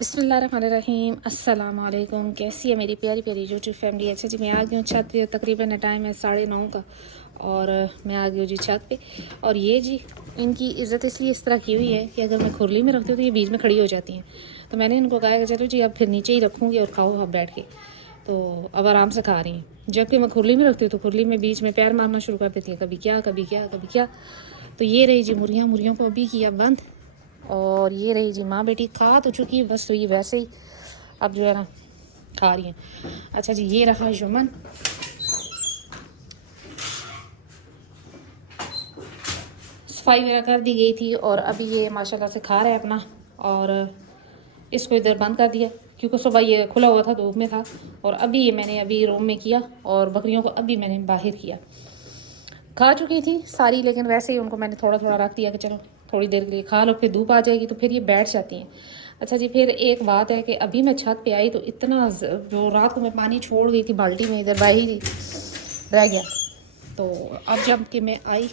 बिस्मिल्लाहिर्रहमानिर्रहीम। अस्सलाम वालेकुम। कैसी है मेरी प्यारी प्यारी यूट्यूब फैमिली। अच्छा जी, मैं आ गई हूँ छत पे। तकरीबन टाइम है 9:30 का और मैं आ गई हूँ जी छत पे। और ये जी इनकी इज़्ज़त इसलिए इस तरह की हुई है कि अगर मैं खुरली में रखती हूँ तो ये बीच में खड़ी हो जाती हैं। तो मैंने इनको कहा कि चलो जी अब फिर नीचे ही रखूँगी और खाओ आप बैठ के। तो अब आराम से खा रही हैं। जबकि मैं खुरली में रखती हूँ तो खुरली में बीच में पैर मारना शुरू कर देती हैं, कभी क्या कभी क्या कभी क्या। तो ये रही जी मुर्गियाँ। मुर्गियों को अभी किया बंद। और ये रही जी माँ बेटी खा तो चुकी है, बस तो ये वैसे ही अब जो है ना खा रही हैं। अच्छा जी, ये रहा यमन। सफाई वगैरह कर दी गई थी और अभी ये माशाल्लाह से खा रहा है अपना। और इसको इधर बंद कर दिया क्योंकि सुबह ये खुला हुआ था, धूप में था। और अभी ये मैंने अभी रूम में किया और बकरियों को अभी मैंने बाहर किया। खा चुकी थी सारी, लेकिन वैसे ही उनको मैंने थोड़ा थोड़ा रख दिया कि चलो थोड़ी देर के लिए खा लो, फिर धूप आ जाएगी तो फिर ये बैठ जाती हैं। अच्छा जी, फिर एक बात है कि अभी मैं छत पे आई तो इतना जो रात को मैं पानी छोड़ गई थी बाल्टी में, इधर बाहर रह गया। तो अब जब कि मैं आई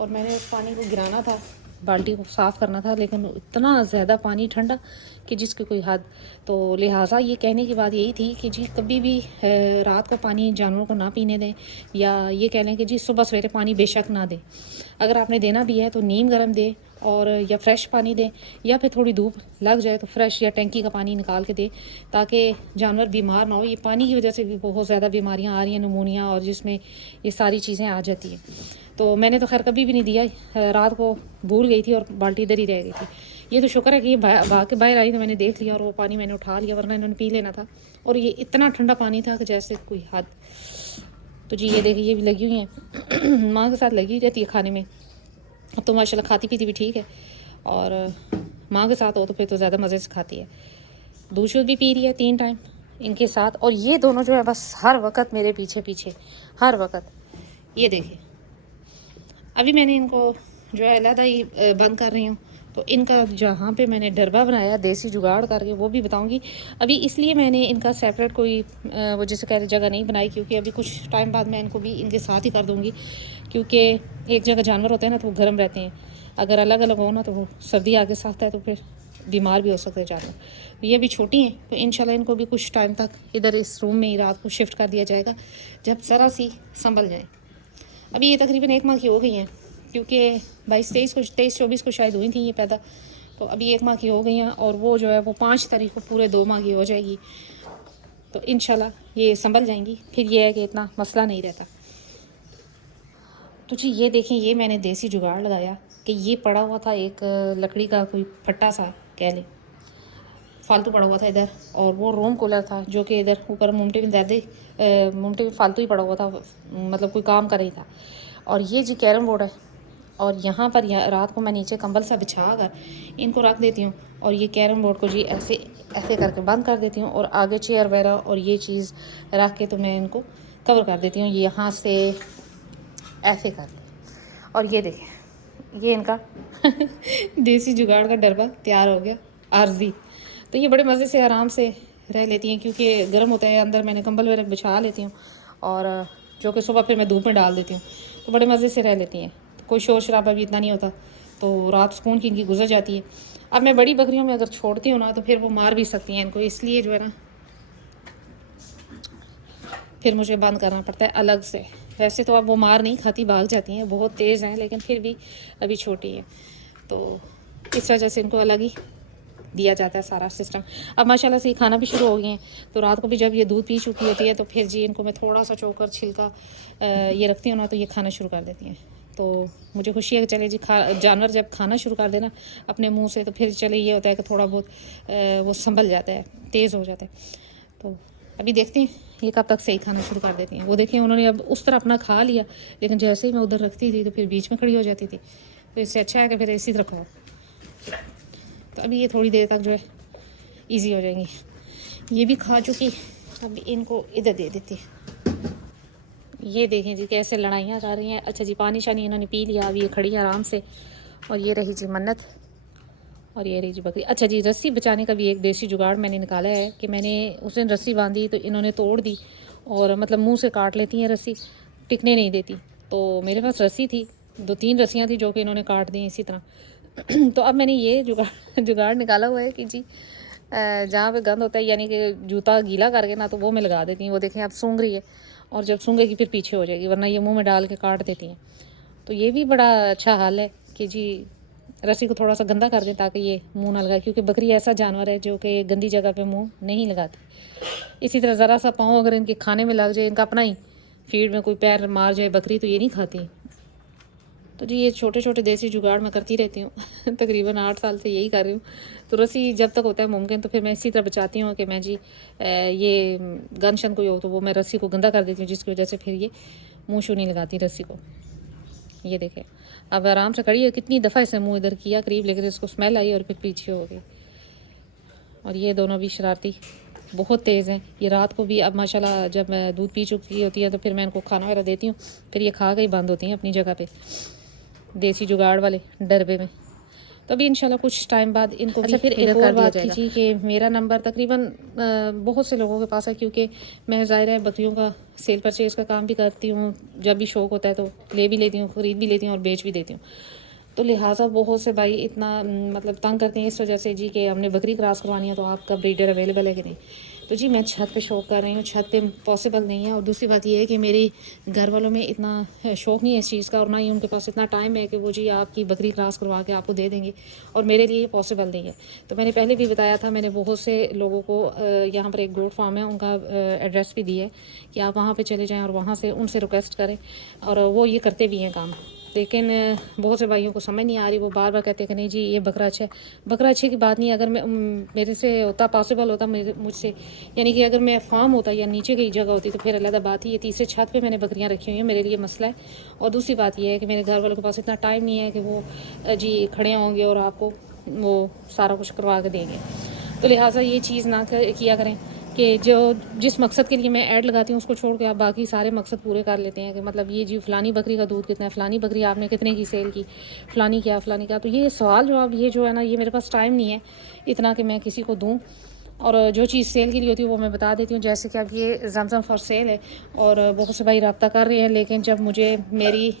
और मैंने उस पानी को गिराना था, बाल्टी को साफ़ करना था, लेकिन इतना ज़्यादा पानी ठंडा कि जिसकी कोई हद। तो लिहाजा ये कहने की बात यही थी कि जी कभी भी रात को पानी जानवरों को ना पीने दें, या ये कह लें कि जी सुबह सवेरे पानी बेशक ना दें। अगर आपने देना भी है तो नीम गर्म दें और या फ्रेश पानी दें, या फिर थोड़ी धूप लग जाए तो फ्रेश या टैंकी का पानी निकाल के दें, ताकि जानवर बीमार ना हो। ये पानी की वजह से भी बहुत ज़्यादा बीमारियां आ रही हैं, निमोनिया, और जिसमें ये सारी चीज़ें आ जाती हैं। तो मैंने तो खैर कभी भी नहीं दिया, रात को भूल गई थी और बाल्टी इधर ही रह गई थी। ये तो शुक्र है कि ये भाग के बाहर आई तो मैंने देख लिया और वो पानी मैंने उठा लिया, वरना इन्होंने पी लेना था। और ये इतना ठंडा पानी था कि जैसे कोई हद। तो जी ये देखिए, ये भी लगी हुई हैं माँ के साथ लगी रहती है खाने में। अब तो माशाल्लाह खाती पीती भी ठीक है, और माँ के साथ हो तो फिर तो ज़्यादा मज़े से खाती है। दूध शूध भी पी रही है 3 टाइम इनके साथ। और ये दोनों जो है बस हर वक्त मेरे पीछे पीछे, हर वक्त। ये देखिए, अभी मैंने इनको जो है अलहदा ही बंद कर रही हूँ। तो इनका जहाँ पे मैंने डरबा बनाया देसी जुगाड़ करके, वो भी बताऊँगी। अभी इसलिए मैंने इनका सेपरेट कोई वो जैसे कहते जगह नहीं बनाई, क्योंकि अभी कुछ टाइम बाद मैं इनको भी इनके साथ ही कर दूँगी। क्योंकि एक जगह जानवर होते हैं ना तो वो गर्म रहते हैं, अगर अलग अलग हो ना तो वो सर्दी आगे सकता है तो फिर बीमार भी हो सकते हैं जानवर। तो ये भी छोटी हैं तो इंशाल्लाह इनको भी कुछ टाइम तक इधर इस रूम में ही रात को शिफ्ट कर दिया जाएगा, जब ज़रा सी संभल जाए। अभी ये तकरीबन 1 माह की हो गई हैं, क्योंकि 23-24 को शायद हुई थी ये पैदा। तो अभी 1 माह की हो गई हैं और वो जो है वो 5 तारीख को पूरे 2 माह की हो जाएगी। तो इंशाल्लाह ये संभल जाएंगी, फिर ये है कि इतना मसला नहीं रहता। तो जी ये देखें, ये मैंने देसी जुगाड़ लगाया कि ये पड़ा हुआ था एक लकड़ी का कोई फट्टा सा कह लें, फालतू पड़ा हुआ था इधर। और वो रूम कूलर था जो कि इधर ऊपर मुमटे में ज़्यादा मुमटे में फालतू ही पड़ा हुआ था, मतलब कोई काम का नहीं था। और ये जी कैरम बोर्ड है, और यहाँ पर रात को मैं नीचे कंबल सा बिछा कर इनको रख देती हूँ। और ये कैरम बोर्ड को जी ऐसे ऐसे करके बंद कर देती हूँ, और आगे चेयर वगैरह और ये चीज़ रख के तो मैं इनको कवर कर देती हूँ यहाँ से ऐसे करके। और ये देखें, ये इनका देसी जुगाड़ का डरबा तैयार हो गया आर्जी। तो ये बड़े मज़े से आराम से रह लेती हैं, क्योंकि गर्म होता है अंदर। मैंने कंबल वगैरह बिछा लेती हूँ, और जो कि सुबह फिर मैं धूप में डाल देती हूँ, तो बड़े मज़े से रह लेती हैं। तो कोई शोर शराबा भी इतना नहीं होता, तो रात सुकून की इनकी गुजर जाती है। अब मैं बड़ी बकरियों में अगर छोड़ती हूँ ना तो फिर वो मार भी सकती हैं इनको, इसलिए जो है ना फिर मुझे बंद करना पड़ता है अलग से। वैसे तो अब वो मार नहीं खाती, भाग जाती हैं, बहुत तेज़ हैं, लेकिन फिर भी अभी छोटी है, तो इस वजह से इनको अलग ही दिया जाता है सारा सिस्टम। अब माशाल्लाह से ये खाना भी शुरू हो गए हैं, तो रात को भी जब ये दूध पी चुकी होती है तो फिर जी इनको मैं थोड़ा सा चोकर छिलका ये रखती हूँ ना, तो ये खाना शुरू कर देती हैं। तो मुझे खुशी है कि चले जी जानवर जब खाना शुरू कर देना अपने मुँह से, तो फिर चले ये होता है कि थोड़ा बहुत वो संभल जाता है, तेज़ हो जाता है। तो अभी देखते हैं ये कब तक सही खाना शुरू कर देती हैं। वो देखें, उन्होंने अब उस तरह अपना खा लिया, लेकिन जैसे ही मैं उधर रखती थी तो फिर बीच में खड़ी हो जाती थी। तो इससे अच्छा है कि फिर इसी तरह खाओ। तो अभी ये थोड़ी देर तक जो है ईजी हो जाएंगी। ये भी खा चुकी, अभी इनको इधर दे देती है। ये देखें जी कैसे लड़ाइयाँ कर रही हैं। अच्छा जी, पानी शानी इन्होंने पी लिया, अभी ये खड़ी है आराम से। और ये रही जी मन्नत, और ये रही जी बकरी। अच्छा जी, रस्सी बचाने का भी एक देसी जुगाड़ मैंने निकाला है कि मैंने उस दिन रस्सी बांधी तो इन्होंने तोड़ दी, और मतलब मुंह से काट लेती हैं रस्सी, टिकने नहीं देती। तो मेरे पास रस्सी थी, 2-3 रस्सियाँ थी जो कि इन्होंने काट दी इसी तरह। तो अब मैंने ये जुगाड़ जुगाड़ निकाला हुआ है कि जी जहाँ पे गंद होता है यानी कि जूता गीला करके ना, तो वो मैं लगा देती हूँ। वो देखें अब सूंघ रही है, और जब सूंघेगी फिर पीछे हो जाएगी, वरना ये मुंह में डाल के काट देती हैं। तो ये भी बड़ा अच्छा हाल है कि जी रस्सी को थोड़ा सा गंदा कर दें ताकि ये मुंह ना लगाए, क्योंकि बकरी ऐसा जानवर है जो कि गंदी जगह पे मुंह नहीं लगाती। इसी तरह ज़रा सा पाँव अगर इनके खाने में लग जाए, इनका अपना ही फीड में कोई पैर मार जाए बकरी, तो ये नहीं खाती। तो जी ये छोटे छोटे देसी जुगाड़ मैं करती रहती हूँ तकरीबन 8 साल से यही कर रही हूँ। तो रस्सी जब तक होता है मुमकिन तो फिर मैं इसी तरह बचाती हूँ कि मैं जी ये गन शन कोई हो तो वो मैं रस्सी को गंदा कर देती हूँ, जिसकी वजह से फिर ये मुँह शू नहीं लगाती रस्सी को। ये देखें अब आराम से खड़ी है, कितनी दफ़ा इसे मुँह इधर किया करीब, लेकिन इसको स्मेल आई और फिर पीछे हो गई। और ये दोनों भी शरारती बहुत तेज़ हैं। ये रात को भी अब माशाल्लाह जब मैं दूध पी चुकी होती है तो फिर मैं इनको खाना वगैरह देती हूँ, फिर ये खा गई बंद होती हैं अपनी जगह पे देसी जुगाड़ वाले डरबे में। तो अभी इंशाल्लाह कुछ टाइम बाद इनको भी फिर एक और बात थी जी कि मेरा नंबर तकरीबन बहुत से लोगों के पास है, क्योंकि मैं ज़ाहिर है बकरियों का सेल परचेज़ का काम भी करती हूँ। जब भी शौक़ होता है तो ले भी लेती हूँ, ख़रीद भी लेती हूँ और बेच भी देती हूँ। तो लिहाजा बहुत से भाई इतना मतलब तंग करते हैं इस वजह से जी कि हमने बकरी क्रॉस करवानी है तो आपका ब्रीडर अवेलेबल है कि नहीं। तो जी मैं छत पे शौक़ कर रही हूँ, छत पे पॉसिबल नहीं है। और दूसरी बात ये है कि मेरी घर वालों में इतना शौक़ नहीं है इस चीज़ का, और ना ही उनके पास इतना टाइम है कि वो जी आपकी बकरी क्रॉस करवा के आपको दे देंगे, और मेरे लिए पॉसिबल नहीं है। तो मैंने पहले भी बताया था, मैंने बहुत से लोगों को यहाँ पर एक गोट फार्म है उनका एड्रेस भी दिया है कि आप वहाँ पर चले जाएँ और वहाँ से उनसे रिक्वेस्ट करें, और वो ये करते भी हैं काम। लेकिन बहुत से भाइयों को समझ नहीं आ रही, वो बार बार कहते हैं कि नहीं जी ये बकरा अच्छा है। बकरा अच्छे की बात नहीं, अगर मैं मेरे से होता पॉसिबल होता मुझसे, यानी कि अगर मैं फार्म होता या नीचे की जगह होती तो फिर अलग बात ही। ये तीसरे छत पे मैंने बकरियां रखी हुई हैं, मेरे लिए मसला है। और दूसरी बात ये है कि मेरे घर वालों के पास इतना टाइम नहीं है कि वो जी खड़े होंगे और आपको वो सारा कुछ करवा के देंगे। तो लिहाजा ये चीज़ ना किया करें कि जो जिस मकसद के लिए मैं ऐड लगाती हूँ उसको छोड़ के आप बाकी सारे मकसद पूरे कर लेते हैं कि मतलब ये जी फ़लानी बकरी का दूध कितना है, फ़लानी बकरी आपने कितने की सेल की, फ़लानी क्या फ़लानी क्या। तो ये सवाल जवाब ये जो है ना, ये मेरे पास टाइम नहीं है इतना कि मैं किसी को दूँ। और जो चीज़ सेल के लिए होती है वो मैं बता देती हूँ। जैसे कि अब ये ज़मज़म फॉर सेल है और बहुत से भाई रब्ता कर रहे हैं, लेकिन जब मुझे मेरी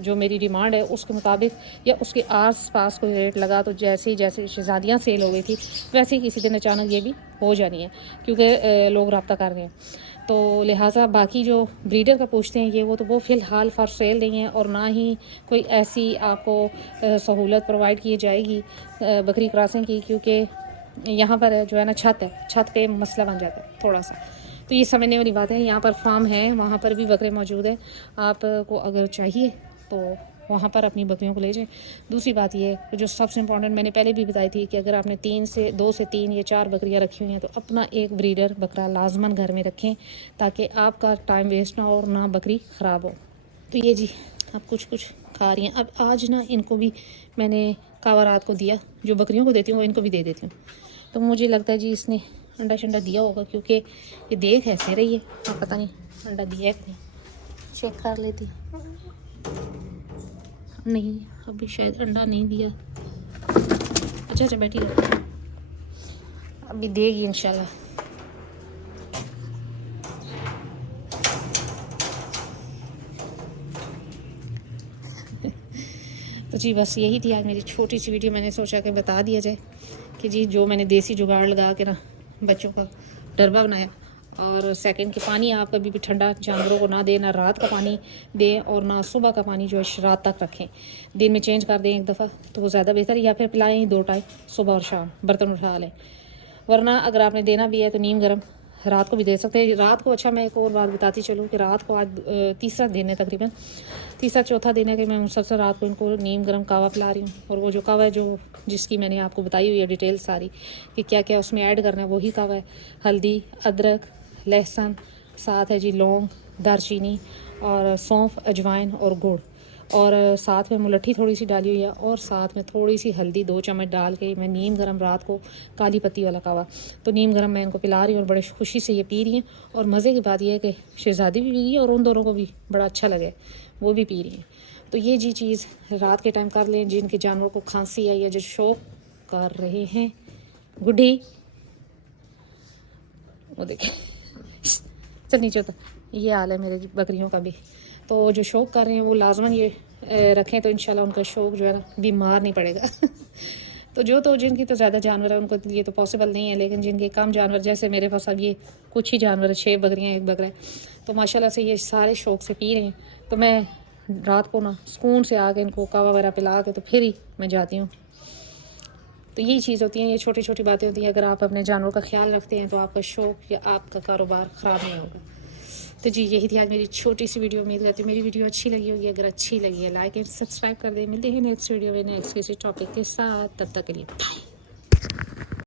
जो मेरी डिमांड है उसके मुताबिक या उसके आस पास कोई रेट लगा, तो जैसे शहज़ादियाँ सेल हो गई थी वैसे ही किसी दिन अचानक ये भी हो जानी है, क्योंकि लोग रब्ता कर रहे हैं। तो लिहाजा बाकी जो ब्रीडर का पूछते हैं ये वो फ़िलहाल फॉर सेल नहीं है, और ना ही कोई ऐसी आपको सहूलत प्रोवाइड की जाएगी बकरी क्रॉसिंग की, क्योंकि यहाँ पर जो है ना छत पे मसला बन जाता है थोड़ा सा। तो ये समझने वाली बात है। यहाँ पर फार्म है, वहाँ पर भी बकरे मौजूद हैं, आपको अगर चाहिए तो वहाँ पर अपनी बकरियों को ले जाएं। दूसरी बात ये है जो सबसे इम्पॉर्टेंट मैंने पहले भी बताई थी कि अगर आपने 2 से 3 या 4 बकरियाँ रखी हुई हैं तो अपना एक ब्रीडर बकरा लाजमन घर में रखें, ताकि आपका टाइम वेस्ट ना हो और ना बकरी ख़राब हो। तो ये जी अब कुछ खा रही हैं। अब आज ना इनको भी मैंने कावा रात को दिया, जो बकरियों को देती हूँ वो इनको भी दे देती हूँ। तो मुझे लगता है जी इसने अंडा शंडा दिया होगा, क्योंकि ये देख ऐसे रही है। अब पता नहीं अंडा दिया है कि नहीं, चेक कर लेती। नहीं अभी शायद अंडा नहीं दिया। अच्छा बैठी रहो, अभी देगी इंशाल्लाह। तो जी बस यही थी आज मेरी छोटी सी वीडियो। मैंने सोचा कि बता दिया जाए कि जी जो मैंने देसी जुगाड़ लगा के ना बच्चों का डरबा बनाया। और सेकंड कि पानी आप कभी भी ठंडा जानवरों को ना दें, ना रात का पानी दें और ना सुबह का पानी जो है रात तक रखें। दिन में चेंज कर दें एक दफ़ा तो वो ज़्यादा बेहतर, या फिर पिलाएं 2 टाइम सुबह और शाम, बर्तन उठा लें। वरना अगर आपने देना भी है तो नीम गर्म रात को भी दे सकते हैं। रात को अच्छा मैं एक और बात बताती चलूँ कि रात को आज तीसरा दिन है, तकरीबन तीसरा चौथा दिन है कि मैं मुसलसल रात को इनको नीम गर्म कावा पिला रही हूँ। और वो जो कावा है जो जिसकी मैंने आपको बताई हुई है डिटेल सारी कि क्या क्या उसमें ऐड करना है, वही कावा है। हल्दी, अदरक, लहसुन, साथ है जी लौंग, दालचीनी और सौंफ, अजवाइन और गुड़, और साथ में मुलट्ठी थोड़ी सी डाली हुई है, और साथ में थोड़ी सी हल्दी 2 चम्मच डाल के मैं नीम गर्म रात को काली पत्ती वाला कावा तो नीम गर्म मैं इनको पिला रही हूँ और बड़े खुशी से ये पी रही हैं। और मज़े की बात यह है कि शहज़ादी भी पी रही है और उन दोनों को भी बड़ा अच्छा लगे, वो भी पी रही हैं। तो ये जी चीज़ रात के टाइम कर लें। जिनके जानवरों को खांसी आई या जो शौक कर रहे हैं, गुड्डी वो देखें चल नीचे होता, ये हाल है मेरे बकरियों का भी। तो जो शौक कर रहे हैं वो लाजमन ये रखें, तो इंशाल्लाह उनका शौक जो है ना बीमार नहीं पड़ेगा तो जिनकी तो ज़्यादा जानवर है उनको लिए तो पॉसिबल नहीं है, लेकिन जिनके कम जानवर, जैसे मेरे पास अब ये कुछ ही जानवर है, 6 बकरियाँ 1 बकरा है, तो माशाल्लाह से ये सारे शौक़ से पी रहे हैं। तो मैं रात को ना सुकून से आके इनको कावा वगैरह पिला के तो फिर ही मैं जाती हूँ। तो यही चीज़ होती है, ये छोटी छोटी बातें होती हैं। अगर आप अपने जानवरों का ख्याल रखते हैं तो आपका शौक़ या आपका कारोबार ख़राब नहीं होगा। तो जी यही थी आज मेरी छोटी सी वीडियो। उम्मीद करती हूँ मेरी वीडियो अच्छी लगी होगी। अगर अच्छी लगी है लाइक एंड सब्सक्राइब कर दें। मिलते हैं नेक्स्ट वीडियो में नेक्स्ट किसी टॉपिक के साथ। तब तक के लिए बाय।